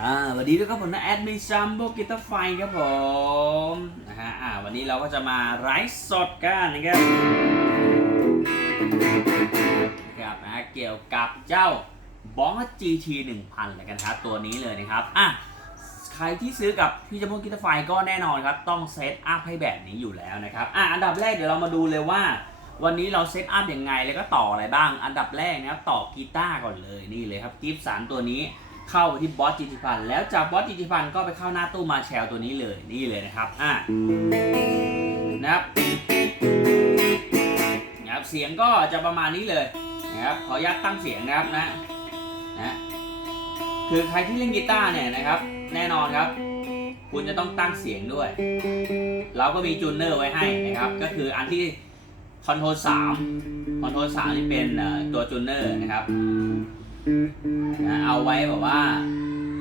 อ่าสวัสดีด้วยครับผมนะแอดมินซัมโบกิตาไฟครับผมนะฮะอ่าวันนี้เราก็จะมาไลฟ์สดกันนะครับนะครับนะเกี่ยวกับเจ้าบอง GT 1000เลยกันครับตัวนี้เลยนะครับอะใครที่ซื้อกับพี่จัมโบกิตาไฟก็แน่นอนครับ ต้องเซตอัพให้แบบนี้อยู่แล้วนะครับอะอันดับแรกเดี๋ยวเรามาดูเลยว่า วันนี้เราเซตอัพยังไงแล้วก็ต่ออะไรบ้าง อันดับแรกนะครับต่อกีตาร์ก่อนเลยนี่เลยครับกิฟสันตัวนี้ เข้าไปที่บอสจิติพันธ์แล้วจากบอสจิติพันธ์ก็ไปเข้าหน้าตู้มาแชลตัวนี้เลยนี่เลยนะครับอะนะครับนะครับเสียงก็จะประมาณนี้เลยนะครับขออนุญาตตั้งเสียงนะครับนะนะคือใครที่เล่นกีตาร์เนี่ยนะครับ แน่นอนครับ คุณจะต้องตั้งเสียงด้วย เราก็มีจูนเนอร์ไว้ให้นะครับ ก็คืออันที่คอนโทรล3คอนโทรล3นี่เป็นตัวจูนเนอร์นะครับ นะเอาไว้แบบว่า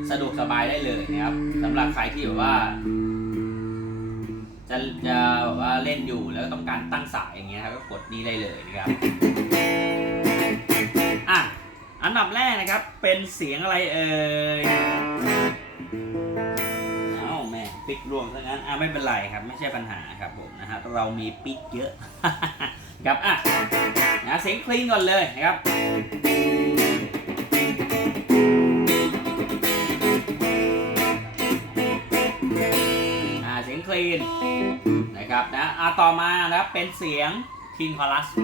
สะดวกสบายได้เลยนะครับสำหรับใครที่แบบว่า จะจะแบบว่าเล่นอยู่แล้วต้องการตั้งสายอย่างเงี้ยครับก็กดนี้ได้เลยนะครับอะอันดับแรกนะครับเป็นเสียงอะไรเอ่ยเอาแม่ปิกรวมซะงั้นอะไม่เป็นไรครับ ไม่ใช่ปัญหาครับผมนะฮะเรามีปิกเยอะครับอะนะเสียงคลีนก่อนเลยนะครับ ลีนนะครับนะอ่าต่อมานะครับเป็นเสียงคิงคอรัสเ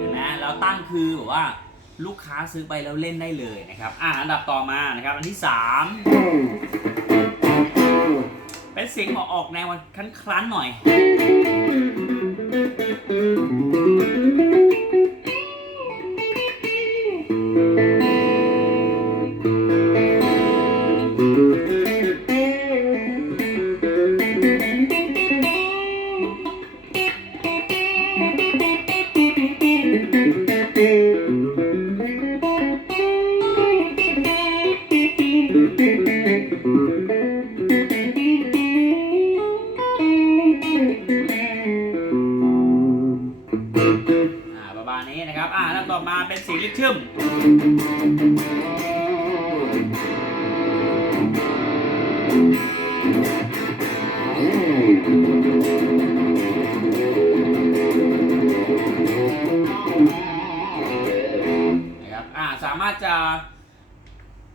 ห็นไหมเราตั้งคือแบบว่าลูกค้าซื้อไปแล้วเล่นได้เลยนะครับ อ่าอันดับต่อมานะครับ อันที่ 3 เป็นเสียงออกออกแนวคลั้นๆหน่อย อ่า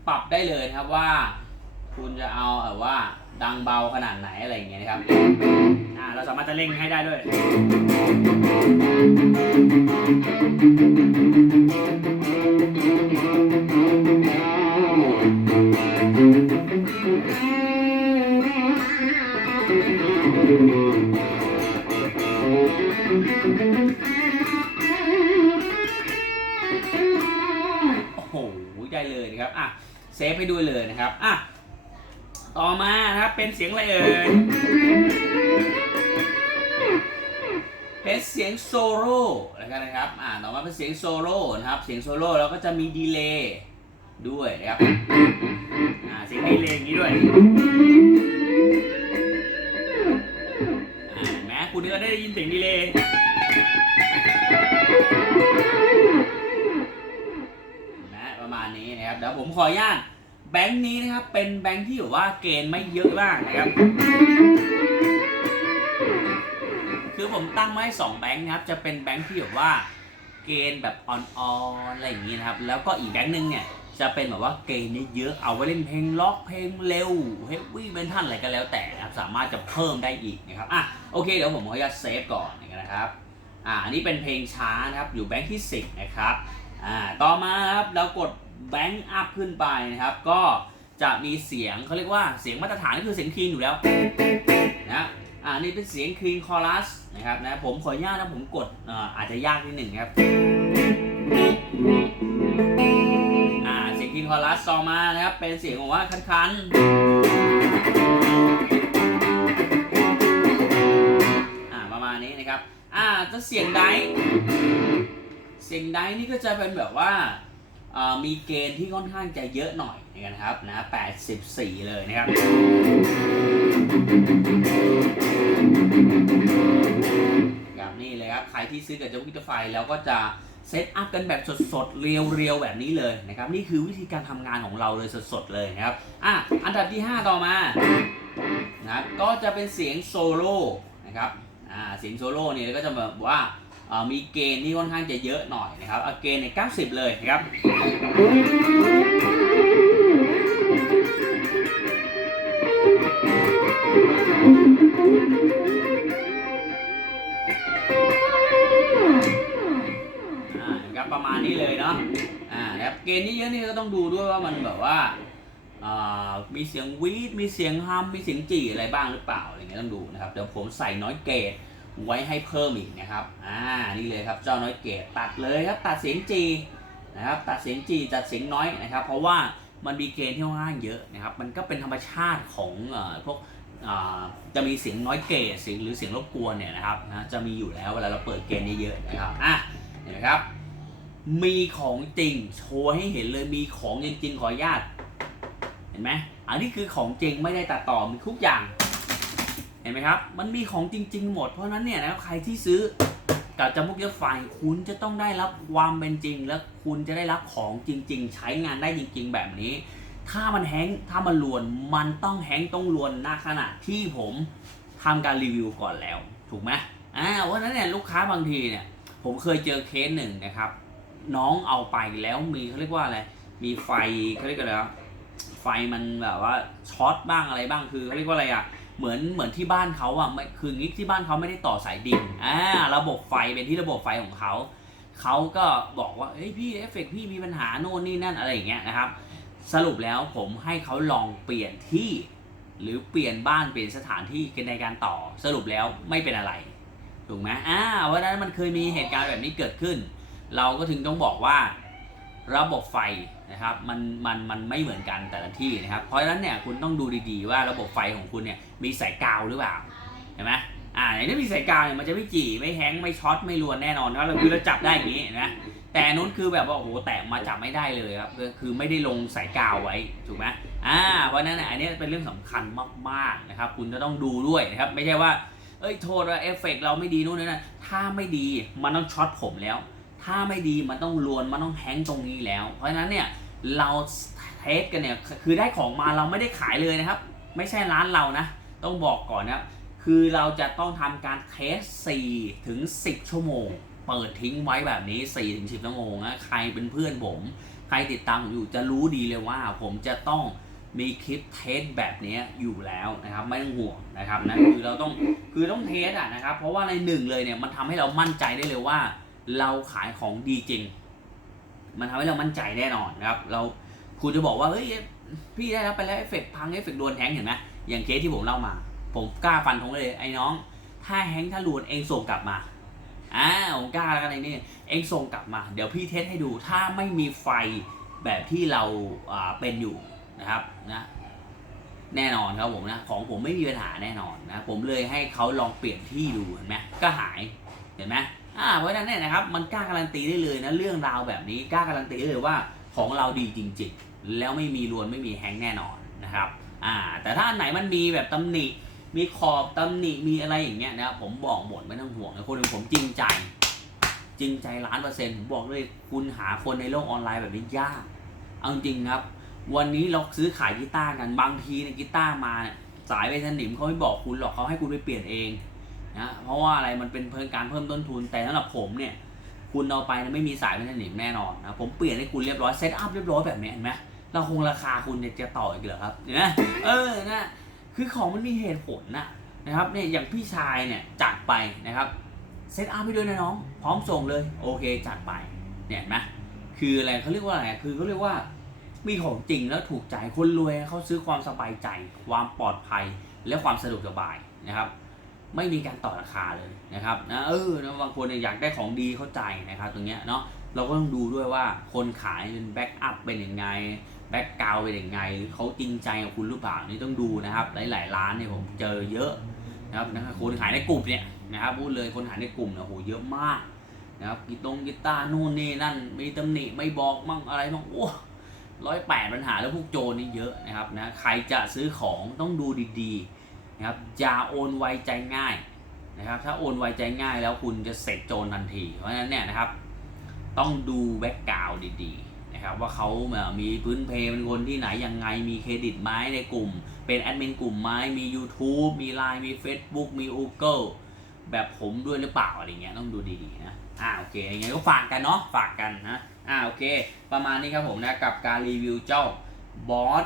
ปรับได้เลยนะครับว่า คุณจะเอาแบบว่าดังเบาขนาดไหนอะไรอย่างเงี้ยนะครับอ่าเราสามารถจะเล่งให้ได้ด้วย เซฟให้ด้วยเลยนะครับอะต่อมานะครับเป็นเสียงอะไรเอ่ยเป็นเสียงโซโล่แล้วกันนะครับอ่าต่อมาเป็นเสียงโซโล่นะครับ เสียงโซโล่แล้วก็จะมีดีเลย์ด้วยนะครับอ่าเสียงดีเลย์อย่างนี้ด้วยอ่าเห็นไหมคุณก็ได้ยินเสียงดีเลย์ ผมขออนุญาตแบงค์นี้นะครับเป็นแบงค์ที่แบบว่าเกณฑ์ไม่เยอะมากนะครับ คือผมตั้งไว้สองแบงค์นะครับ จะเป็นแบงค์ที่แบบว่าเกณฑ์แบบออนๆอะไรอย่างนี้นะครับ แล้วก็อีกแบงค์หนึ่งเนี่ยจะเป็นแบบว่าเกณฑ์เยอะๆเอาไว้เล่นเพลงล็อกเพลงเร็วเฮฟวี่เบนทันอะไรก็แล้วแต่นะครับ สามารถจะเพิ่มได้อีกนะครับอะโอเคเดี๋ยวผมขออนุญาตเซฟก่อนนะครับอ่าอันนี้เป็นเพลงช้านะครับอยู่แบงค์ที่ 10 นะครับอ่าต่อมาครับเรากด แบงค์อัพขึ้นไปนะครับ ก็จะมีเสียงเขาเรียกว่าเสียงมาตรฐานก็คือเสียงคลีนอยู่แล้วนะอ่านี่เป็นเสียงคลีนคอรัสนะครับนะผมขออนุญาตนะผมกดอาอาจจะยากนิดหนึ่งครับอ่าเสียงคลีนคอรัสต่อมานะครับเป็นเสียงของว่าคันๆอ่าประมาณนี้นะครับอ่าจะเสียงไดเสียงไดนี่ก็จะเป็นแบบว่า มีเกณฑ์ที่ค่อนข้างจะเยอะหน่อยนะครับนะ84 เลยนะครับ แบบนี้เลยครับ ใครที่ซื้อกับเจ้าวิทไฟแล้วก็จะเซตอัพกันแบบสดๆ เรียวๆ แบบนี้เลยนะครับ นี่คือวิธีการทำงานของเราเลยสดๆ เลยนะครับ อะ อันดับที่ 5 ต่อมานะก็จะเป็นเสียงโซโล่นะครับ อ่า เสียงโซโล่เนี่ยก็จะแบบว่า มีเกณฑ์ที่ค่อนข้างจะเยอะหน่อยนะครับเอาเกณฑ์ใน 90 เลยนะครับอ่านะครับประมาณนี้เลยเนาะอ่านะครับเกณฑ์นี้เยอะนี่ก็ต้องดูด้วยว่ามันแบบว่าอ่ามีเสียงวีดมีเสียงฮัมมีเสียงจี่อะไรบ้างหรือเปล่าอะไรเงี้ยต้องดูนะครับเดี๋ยวผมใส่น้อยเกรด ไว้ให้เพิ่มอีกนะครับอ่านี่เลยครับเจ้าน้อยเกรดตัดเลยครับตัดเสียงจีนะครับตัดเสียงจีตัดเสียงน้อยนะครับ เพราะว่ามันมีเกณฑ์ที่ค่อนข้างเยอะนะครับมันก็เป็นธรรมชาติของอพวกจะมีเสียงน้อยเกรดเสียงหรือเสียงรบกวนเนี่ยนะครับนะจะมีอยู่แล้วเวลาเราเปิดเกณฑ์เยอะๆนะครับอะเห็นไหมครับ มีของจริงโชว์ให้เห็นเลยมีของจริงๆขออนุญาตเห็นไหมอันนี้คือของจริงไม่ได้ตัดต่อมีทุกอย่าง เห็นไหมครับ มันมีของจริง ๆ หมด เพราะนั้นเนี่ยนะครับใครที่ซื้อกับจมุกเยอะไฟคุณจะต้องได้รับความเป็นจริง และคุณจะได้รับของจริง ๆ ใช้งานได้จริง ๆ แบบนี้ ถ้ามันแฮงถ้ามันลวน มันต้องแฮงต้องลวนหน้าขณะที่ผมทำการรีวิวก่อนแล้ว ถูกไหมอ่าเพราะนั้นเนี่ยลูกค้าบางทีเนี่ยผมเคยเจอเคสหนึ่งนะครับ น้องเอาไปแล้วมีเขาเรียกว่าอะไร มีไฟเขาเรียกอะไรวะไฟมันแบบว่าช็อตบ้างอะไรบ้างคือเขาเรียกว่าอะไรอะ เหมือนเหมือนที่บ้านเขาอะไม่คืองี้ที่บ้านเขาไม่ได้ต่อสายดินอ่าระบบไฟเป็นที่ระบบไฟของเขาเขาก็บอกว่าเฮ้ยพี่เอฟเฟกต์พี่มีปัญหาโน่นนี่นั่นอะไรอย่างเงี้ยนะครับ สรุปแล้วผมให้เขาลองเปลี่ยนที่ หรือเปลี่ยนบ้านเปลี่ยนสถานที่ในการต่อ สรุปแล้วไม่เป็นอะไรถูกไหมอ่าเพราะฉะนั้นมันเคยมีเหตุการณ์แบบนี้เกิดขึ้น เราก็ถึงต้องบอกว่า ระบบไฟนะครับมันมันมันไม่เหมือนกันแต่ละที่นะครับ เพราะฉะนั้นเนี่ยคุณต้องดูดีๆว่าระบบไฟของคุณเนี่ยมีสายกาวหรือเปล่าเห็นไหมอ่าอย่างนี้มีสายกาวเนี่ยมันจะไม่จี่ไม่แห้งไม่ช็อตไม่รวนแน่นอนเพราะเราคือเราจับได้อย่างนี้นะแต่นู้นคือแบบว่าโอ้โหแตะมาจับไม่ได้เลยครับคือไม่ได้ลงสายกาวไว้ถูกไหมอ่าเพราะฉะนั้นเนี่ยอันนี้เป็นเรื่องสำคัญมากๆนะครับ คุณจะต้องดูด้วยนะครับไม่ใช่ว่าเอ้ยโทษว่าเอฟเฟกต์เราไม่ดีนู่นนี่นั่นถ้าไม่ดีมันต้องช็อตผมแล้ว ถ้าไม่ดีมันต้องลวนมันต้องแฮงตรงนี้แล้ว เพราะฉะนั้นเนี่ยเราเทสกันเนี่ยคือได้ของมาเราไม่ได้ขายเลยนะครับ ไม่ใช่ร้านเรานะ ต้องบอกก่อนนะคือเราจะต้องทำการเทส4ถึง10 ชั่วโมง เปิดทิ้งไว้แบบนี้4ถึง10ชั่วโมงนะใครเป็นเพื่อนผม ใครติดตามผมอยู่จะรู้ดีเลยว่า ผมจะต้องมีคลิปเทสแบบนี้อยู่แล้วนะครับไม่ต้องห่วงนะครับนะคือเราต้องคือต้องเทสอะนะครับ เพราะว่าในหนึ่งเลยเนี่ยมันทำให้เรามั่นใจได้เลยว่า เราขายของดีจริง มันทำให้เรามั่นใจแน่นอนนะครับ เราคุณจะบอกว่าเฮ้ยพี่ได้รับไปแล้วเอฟเฟกต์พังเอฟเฟกต์โดนแฮงเห็นไหมอย่างเคสที่ผมเล่ามา ผมกล้าฟันธงเลยไอ้น้อง ถ้าแฮงถ้าลวนเองส่งกลับมาอ่าผมกล้าแล้วกันไอ้นี่เองส่งกลับมา เดี๋ยวพี่เทสให้ดูถ้าไม่มีไฟแบบที่เราอ่าเป็นอยู่นะครับนะแน่นอนครับผมนะของผมไม่มีปัญหาแน่นอนนะผมเลยให้เขาลองเปลี่ยนที่ดูเห็นไหมก็หายเห็นไหม อ่าเพราะฉะนั้นเนี่ยนะครับมันกล้าการันตีได้เลยนะเรื่องราวแบบนี้กล้าการันตีได้เลยว่าของเราดีจริงๆ แล้วไม่มีรวนไม่มีแฮงแน่นอนนะครับอ่าแต่ถ้าอันไหนมันมีแบบตำหนิมีขอบตำหนิมีอะไรอย่างเงี้ยนะครับผมบอกหมดไม่ต้องห่วงนะคนหนึ่งผมจริงใจจริงใจล้านเปอร์เซ็นต์ผมบอกเลยคุณหาคนในโลกออนไลน์แบบนี้ยาก เอาจริงครับ วันนี้เราซื้อขายกีตาร์กันบางทีในกีตาร์มาเนี่ยสายไปสนิมเขาไม่บอกคุณหรอกเขาให้คุณไปเปลี่ยนเอง นะเพราะว่าอะไรมันเป็นเพิ่มการเพิ่มต้นทุนแต่สำหรับผมเนี่ยคุณเอาไปไม่มีสายเป็นสนิมแน่นอนนะผมเปลี่ยนให้คุณเรียบร้อยเซตอัพเรียบร้อยแบบนี้เห็นไหมเราคงราคาคุณจะต่ออีกเหรอครับเห็นไหมเออนะคือของมันมีเหตุผลนะนะครับเนี่ยอย่างพี่ชายเนี่ยจัดไปนะครับเซตอัพให้ด้วยนะน้อง พร้อมส่งเลยโอเคจัดไปเนี่ยเห็นไหมคืออะไรเขาเรียกว่าอะไรคือเขาเรียกว่ามีของจริงแล้วถูกใจคนรวยเขาซื้อความสบายใจ ความปลอดภัยและความสะดวกสบายนะครับ ไม่มีการต่อราคาเลยนะครับนะเออนะบางคนอยากได้ของดีเข้าใจนะครับตรงเนี้ยเนาะเราก็ต้องดูด้วยว่าคนขายเป็นแบ็กอัพเป็นยังไงแบ็กกราวเป็นยังไงหรือเขาจริงใจกับคุณหรือเปล่านี่ต้องดูนะครับ หลายๆร้านเนี่ยผมเจอเยอะนะครับนะคนขายในกลุ่มเนี่ยนะครับพูดเลยคนขายในกลุ่มเนี่ยโหเยอะมากนะครับกีตงกีตาร์นู่นนี่นั่นมีตำหนิไม่บอกมั่งอะไรมั่งโอ้ร้อยแปดปัญหาแล้วพวกโจรนี่เยอะนะครับนะใครจะซื้อของต้องดูดีๆ นะครับอย่าโอนไวใจง่ายนะครับ ถ้าโอนไวใจง่ายแล้วคุณจะเสร็จโจรทันที เพราะฉะนั้นเนี่ยนะครับ ต้องดูแบ็กกราวด์ดีๆนะครับว่าเขาเมีพื้นเพเป็นคนที่ไหนยังไงมีเครดิตไหมในกลุ่ม เป็นแอดมินกลุ่มไหมมี YouTube มี Line มี Facebook มี Google แบบผมด้วยหรือเปล่าอะไรเงี้ยต้องดูดีๆนะอ่าโอเคยังไงก็ฝากกันเนาะฝากกันนะอ่าโอเค ประมาณนี้ครับผมนะกับการรีวิวเจ้า Boss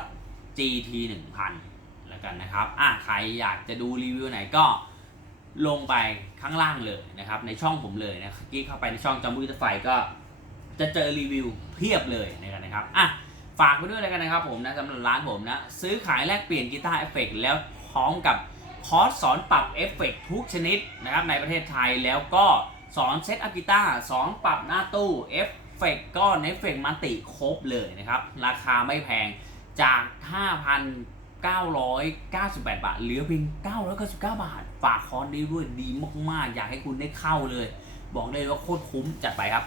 GT 1000 แล้วกันนะครับอ่าใครอยากจะดูรีวิวไหนก็ลงไปข้างล่างเลยนะครับในช่องผมเลยนะกิ๊กเข้าไปในช่องจอมบุญไฟก็จะเจอรีวิวเพียบเลยนะครับอะฝากไปด้วยแล้วกันนะครับผมนะสำหรับร้านผมนะ ซื้อขายแลกเปลี่ยนกีตาร์เอฟเฟกต์แล้วพร้อมกับคอร์สสอนปรับเอฟเฟกต์ทุกชนิดนะครับในประเทศไทยแล้วก็สอนเซตอัพกีตาร์สอนปรับหน้าตู้เอฟเฟกต์ก็เอฟเฟกมัลติครบเลยนะครับ ราคาไม่แพงจาก 998 บาท เหลือเพียง 999 บาท ฝากคอร์สนี้ด้วยดีมากๆ อยากให้คุณได้เข้าเลย บอกเลยว่าโคตรคุ้มจัดไปครับ